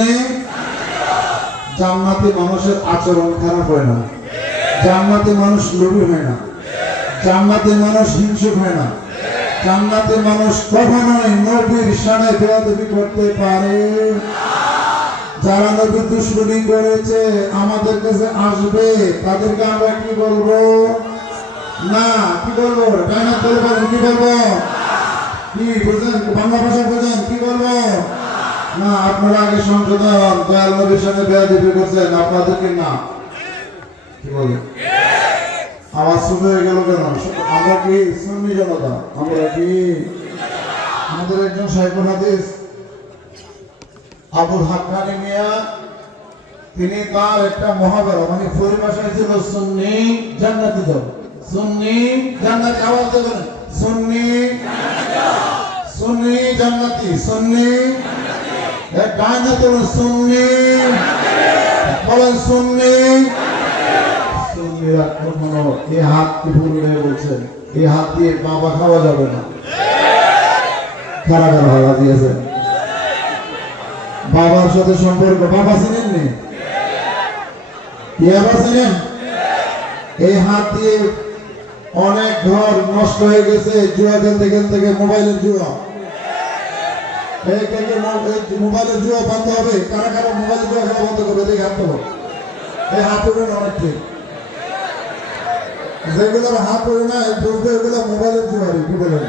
শুনে জান্নাতি মানুষের আচরণ খারাপ হয় না, জান্নাতি মানুষ লোভী হয় না, জান্নাতি মানুষ হিংসুক হয় না, জান্নাতি মানুষ কখনোই নবীর শানে বেয়াদবি করতে পারে। যারা নবী দুশমনি করেছে আমাদের কাছে আসবে, তাদেরকে আমরা কি বলবো? না, কি বলবো? ডাইনাক বলবো, কি বলবো? কি বুঝেন? বাংলা ভাষা বুঝেন? কি বলবো? না, আপনারা আগে সংশোধন, দয়াল নবীর সাথে বেয়াদবি করছেন, আপনাদেরকে না। কি বলে? আওয়াজ শুরু হয়ে গেল কেন? আমরা কি সুন্নি জনতা? আমরা কি? আমাদের একজন শাইখুল হাদিস আবুল হাক্কানি মিয়া, তিনি তার একটা মহাবরা মানে পরিভাষায় ছিল সুন্নি জান্নাতি দল। সুন্নি জান্নাতি, আওয়াজ দেবেন, সুন্নি সুন্নি জান্নাতি, সুন্নি এক গায়না বলেন, সুন্নি বলেন, সুন্নি সুন্নিরা কখনো এই হাত কি ভুল হয়ে বলছেন, এই হাত দিয়ে বাবা খাওয়া যাবে না। কারা কারা ভাড়া দিয়েছেন? বাবার সাথে সম্পর্ক, বাবা চিনেন নি? বাবা চিনেন? এই হাত দিয়ে অনেক ঘর নষ্ট হয়ে গেছে জুয়া খেলতে খেলতে, মোবাইলের জুয়া। মোবাইলের জুয়া বন্ধ হবে, কারা কারা মোবাইলের জুয়া খেলা বন্ধ করবে? দেখে হাত দেবো। এই হাত উঠেন অনেক ঠিক, যেগুলোর হাত উঠে না বুঝবে এগুলো মোবাইলের জুয়ারি। কি বলেন?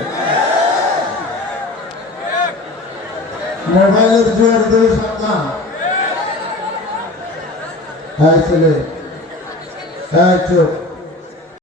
মোবাইলের জুয়ার দেবে সাবধান। হ্যাঁ ছেলে, হ্যাঁ চোখ